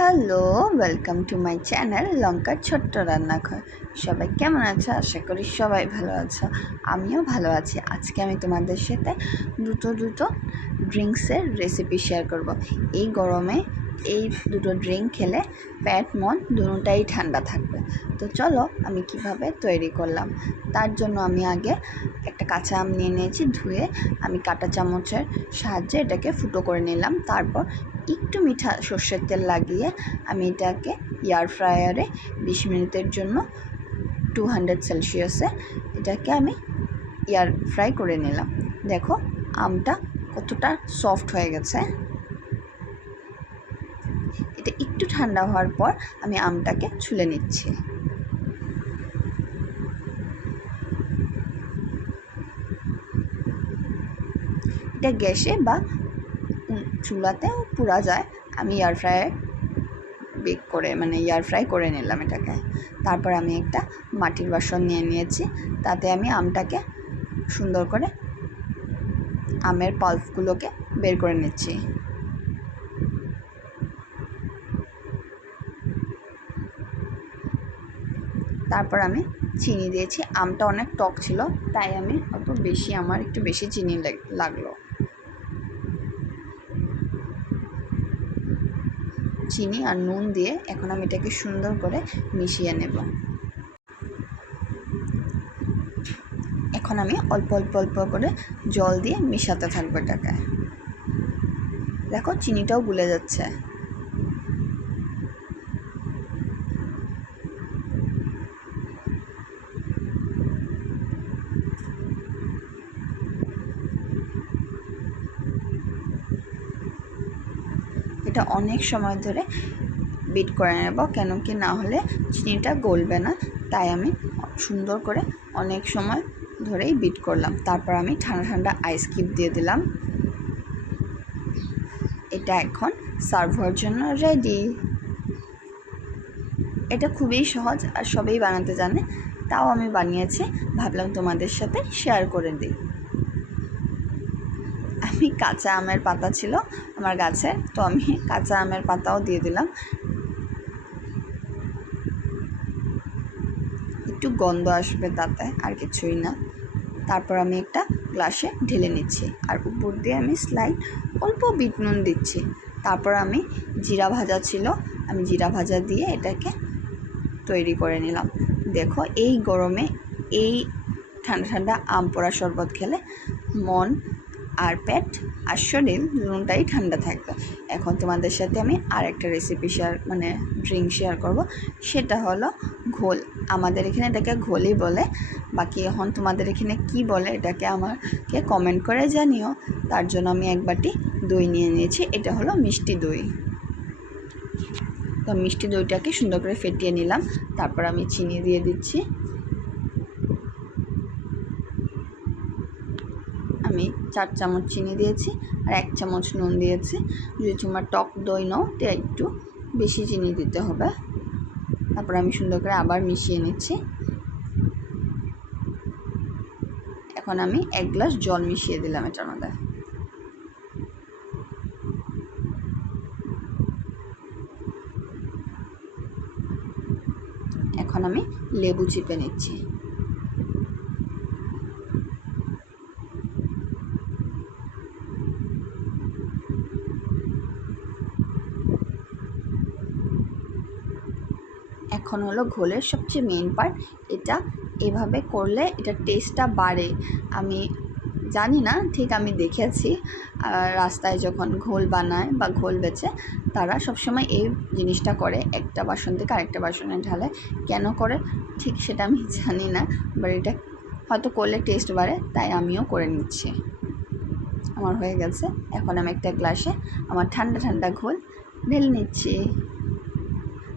Hello, welcome to my channel লঙ্কার ছোট্ট রান্নাঘর। সবাই কেমন আছো? আশা করি সবাই ভালো আছো। আমিও ভালো আছি। আজকে আমি তোমাদের সাথে দুটো ড্রিঙ্কসের রেসিপি শেয়ার করব। এই গরমে এই দুটো ড্রিঙ্ক খেলে পেট মন দুটোটাই ঠান্ডা থাকবে। তো চলো আমি কিভাবে তৈরি করলাম। তার জন্য আমি আগে একটা কাঁচা আম নিয়ে নিয়েছি, ধুয়ে আমি কাঁটা চামচের সাহায্যে এটাকে ফুটো করে নিলাম। তারপর একটু মিঠা সর্ষের তেল লাগিয়ে আমি এটাকে এয়ার ফ্রায়ারে 20 মিনিটের জন্য 200 সেলসিয়াসে এটাকে আমি এয়ার ফ্রাই করে নিলাম। দেখো আমটা কতটা সফট হয়ে গেছে। এটা একটু ঠান্ডা হওয়ার পর আমি আমটাকে ছুলে নিচ্ছি। এটা গ্যাসে বা চুলাতেও পোড়া যায়। আমি এয়ার ফ্রাই করে নিলাম এটাকে। তারপর আমি একটা মাটির বাসন নিয়ে নিয়েছি, তাতে আমি আমটাকে সুন্দর করে আমের পাল্পগুলোকে বের করে নিচ্ছি। তারপর আমি চিনি দিয়েছি। আমটা অনেক টক ছিল, তাই আমি আমার একটু বেশি চিনি লাগলো। চিনি আর নুন দিয়ে এখন আমি এটাকে সুন্দর করে মিশিয়ে নেব। এখন আমি অল্প করে জল দিয়ে মেশাতে থাকবো এটাকে। দেখো চিনিটাও গুলে যাচ্ছে। এটা অনেক সময় ধরে বিট করে নেব, কেন কি না হলে চিনিটা গলবে না। তাই আমি সুন্দর করে অনেক সময় ধরেই বিট করলাম। তারপর আমি ঠান্ডা আইস কিউব দিয়ে দিলাম। এটা এখন সার্ভ হওয়ার জন্য রেডি। এটা খুবই সহজ আর সবাই বানাতে জানে, তাও আমি বানিয়েছি, ভাবলাম তোমাদের সাথে শেয়ার করে দিই। আমি কাঁচা আমের পাতা ছিল আমার গাছে, তো আমি কাঁচা আমের পাতাও দিয়ে দিলাম। একটু গন্ধ আসবে তাতে, আর কিছুই না। তারপর আমি একটা গ্লাসে ঢেলে নিচ্ছি, আর উপর দিয়ে আমি অল্প বিট নুন দিচ্ছি। তারপর আমি জিরা ভাজা ছিল, আমি জিরা ভাজা দিয়ে এটাকে তৈরি করে নিলাম। দেখো এই গরমে এই ঠান্ডা আম পোড়া শরবত খেলে মন আর পেট আর শরীর দুটোটাই ঠান্ডা থাকবে। এখন তোমাদের সাথে আমি আর একটা রেসিপি ড্রিঙ্ক শেয়ার করব। সেটা হলো ঘোল। আমাদের এখানে এটাকে ঘোলই বলে, বাকি এখন তোমাদের এখানে কি বলে এটাকে আমাকে কমেন্ট করে জানিও। তার জন্য আমি এক বাটি দই নিয়ে নিয়েছি। এটা হলো মিষ্টি দই। তো মিষ্টি দইটাকে সুন্দর করে ফেটিয়ে নিলাম। তারপর আমি চিনি দিয়ে দিচ্ছি। আমি 4 চামচ চিনি দিয়েছি আর 1 চামচ নুন দিয়েছি। যদি তোমার টক দই নাও তো একটু বেশি চিনি দিতে হবে। তারপর আমি সুন্দর করে আবার মিশিয়ে নিচ্ছি। এখন আমি 1 গ্লাস জল মিশিয়ে দিলাম এটার মধ্যে। এখন আমি লেবু চিপে নিচ্ছি। এখন হলো ঘোলের সবচেয়ে মেইন পার্ট। এটা এভাবে করলে এটা টেস্টটা বাড়ে। আমি জানি না ঠিক, আমি দেখেছি রাস্তায় যখন ঘোল বানায় বা ঘোল বেচে, তারা সবসময় এই জিনিসটা করে, একটা বাসন থেকে আরেকটা বাসনে ঢালে। কেন করে ঠিক সেটা আমি জানি না, বাট এটা হয়তো করলে টেস্ট বাড়ে, তাই আমিও করে নিচ্ছি। আমার হয়ে গেছে। এখন আমি একটা গ্লাসে আমার ঠান্ডা ঘোল ঢেলে নিচ্ছি।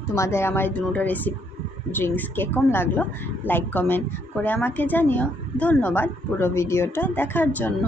তোমাদের আমার এই দুটো ড্রিঙ্কস কেমন লাগলো লাইক কমেন্ট করে আমাকে জানিও। ধন্যবাদ পুরো ভিডিওটা দেখার জন্য।